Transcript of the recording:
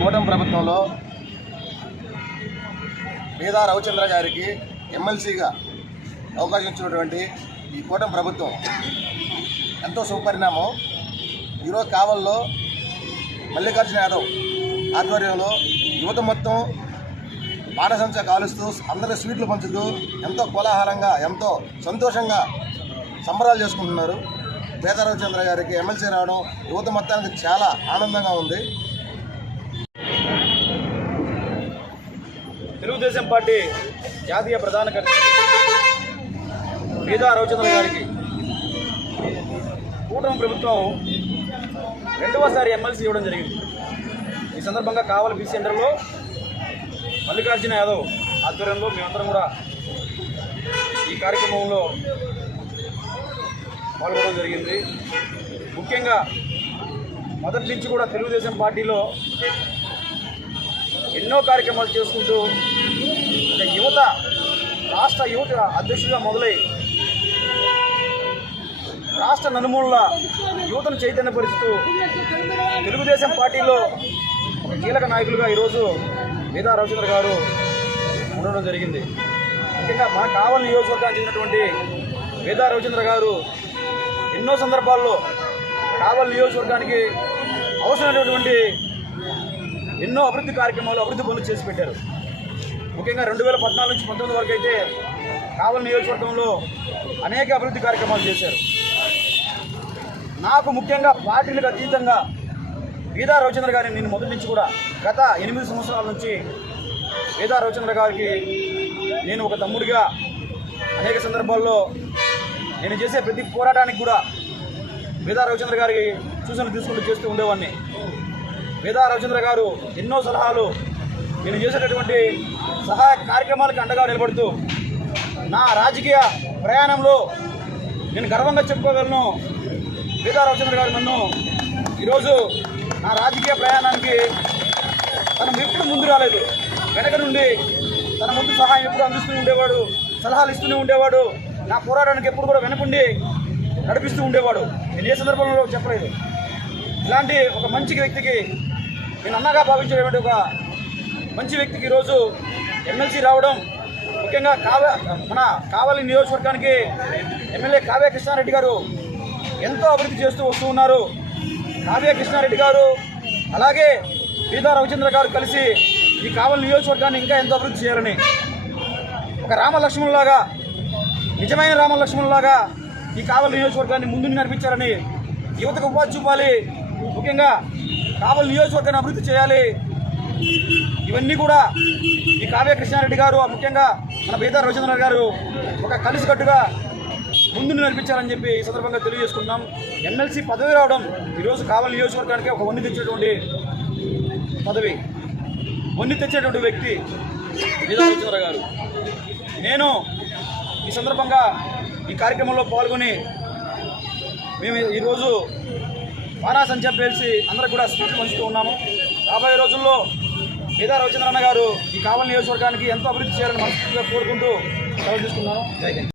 కూటమి ప్రభుత్వంలో మేధా రవిచంద్ర గారికి ఎమ్మెల్సీగా అవకాశం ఇచ్చినటువంటి ఈ కూటమి ప్రభుత్వం ఎంతో శుభపరిణామం. ఈరోజు కావల్లో మల్లికార్జున యాదవ్ ఆధ్వర్యంలో యువత మొత్తం బాణసంచా కాలుస్తూ అందరూ స్వీట్లు పంచుతూ ఎంతో కోలాహలంగా ఎంతో సంతోషంగా సంబరాలు చేసుకుంటున్నారు. మేధా రవిచంద్ర గారికి ఎమ్మెల్సీ రావడం యువత మొత్తానికి చాలా ఆనందంగా ఉంది. తెలుగుదేశం పార్టీ జాతీయ ప్రధాన కార్యదర్శి మేధా రవిచంద్ర గారికి కూటమి ప్రభుత్వం రెండవసారి ఎమ్మెల్సీ ఇవ్వడం జరిగింది. ఈ సందర్భంగా కావలి బీసీ సెంటర్లో మల్లికార్జున యాదవ్ ఆధ్వర్యంలో మేమందరం కూడా ఈ కార్యక్రమంలో పాల్గొనడం జరిగింది. ముఖ్యంగా మొదటి నుంచి కూడా తెలుగుదేశం పార్టీలో ఎన్నో కార్యక్రమాలు చేసుకుంటూ యువత రాష్ట్ర యువత అధ్యక్షుడిగా మొదలై రాష్ట్ర నలుమూలల యువతను చైతన్యపరుస్తూ తెలుగుదేశం పార్టీలో ఒక కీలక నాయకులుగా ఈరోజు మేధా రవిచంద్ర గారు ఉండడం జరిగింది. ముఖ్యంగా మన కావలి నియోజకవర్గానికి చెందినటువంటి మేధా రవిచంద్ర గారు ఎన్నో సందర్భాల్లో కావలి నియోజకవర్గానికి అవసరమైనటువంటి ఎన్నో అభివృద్ధి కార్యక్రమాలు అభివృద్ధి పనులు చేసి పెట్టారు. ముఖ్యంగా 2014 నుంచి 19 వరకు అయితే కావలి నియోజకవర్గంలో అనేక అభివృద్ధి కార్యక్రమాలు చేశారు. నాకు ముఖ్యంగా పార్టీలకు అతీతంగా మేధా రవిచంద్ర గారిని నేను మొదటి నుంచి కూడా గత 8 సంవత్సరాల నుంచి మేధా రవిచంద్ర గారికి నేను ఒక తమ్ముడిగా అనేక సందర్భాల్లో నేను చేసే ప్రతి పోరాటానికి కూడా మేధా రవిచంద్ర గారికి సూచనలు తీసుకుంటూ చేస్తూ ఉండేవాడిని. మేధా రవిచంద్ర గారు ఎన్నో సలహాలు నేను చేసేటటువంటి సహాయ కార్యక్రమాలకు అండగా నిలబడుతూ నా రాజకీయ ప్రయాణంలో నేను గర్వంగా చెప్పుకోగలను. మేధా రవిచంద్ర గారు నన్ను ఈరోజు నా రాజకీయ ప్రయాణానికి తను ఎప్పుడు ముందు రాలేదు, వెనక నుండి తన ముందు సహాయం ఎప్పుడు అందిస్తూ ఉండేవాడు, సలహాలు ఇస్తూనే ఉండేవాడు. నా పోరాటానికి ఎప్పుడు కూడా వెనకుండి నడిపిస్తూ ఉండేవాడు. నేను ఏ సందర్భంలో చెప్పలేదు. ఇలాంటి ఒక మంచి వ్యక్తికి నేను అన్నగా భావించేటువంటి ఒక మంచి వ్యక్తికి ఈరోజు ఎమ్మెల్సీ రావడం, ముఖ్యంగా మన కావలి నియోజకవర్గానికి ఎమ్మెల్యే కావ్య కృష్ణారెడ్డి గారు ఎంతో అభివృద్ధి చేస్తూ వస్తూ ఉన్నారు. కావ్య కృష్ణారెడ్డి గారు అలాగే మేధా రవిచంద్ర గారు కలిసి ఈ కావలి నియోజకవర్గాన్ని ఇంకా ఎంతో అభివృద్ధి చేయాలని ఒక రామలక్ష్మణులాగా, నిజమైన రామలక్ష్మణులాగా ఈ కావలి నియోజకవర్గాన్ని ముందుకు నడిపించాలని యువతకు ఉపాధి చూపాలి. ముఖ్యంగా కావలి నియోజకవర్గాన్ని అభివృద్ధి చేయాలి. ఇవన్నీ కూడా ఈ కావ్య కృష్ణారెడ్డి గారు, ముఖ్యంగా మన మేధా రవిచంద్ర గారు ఒక కలిసికట్టుగా ముందుకు నడిపించాలని చెప్పి ఈ సందర్భంగా తెలియజేసుకుంటున్నాం. ఎమ్మెల్సీ పదవి రావడం ఈరోజు కావలి నియోజకవర్గానికి ఒక వన్ని తెచ్చేటువంటి పదవి, వన్ని తెచ్చేటువంటి వ్యక్తి మేధా రవిచంద్ర గారు. నేను ఈ సందర్భంగా ఈ కార్యక్రమంలో పాల్గొని మేము ఈరోజు బాణాసంచా పేల్చి అందరూ కూడా స్పీచ్ పంచుతూ ఉన్నాము. రాబోయే రోజుల్లో మేధా రవిచంద్ర గారు ఈ కావలి నియోజకవర్గానికి ఎంతో అభివృద్ధి చేయాలని మనస్ఫూర్తిగా కోరుకుంటూ సెలవు తీసుకున్నాను. జై హింద్.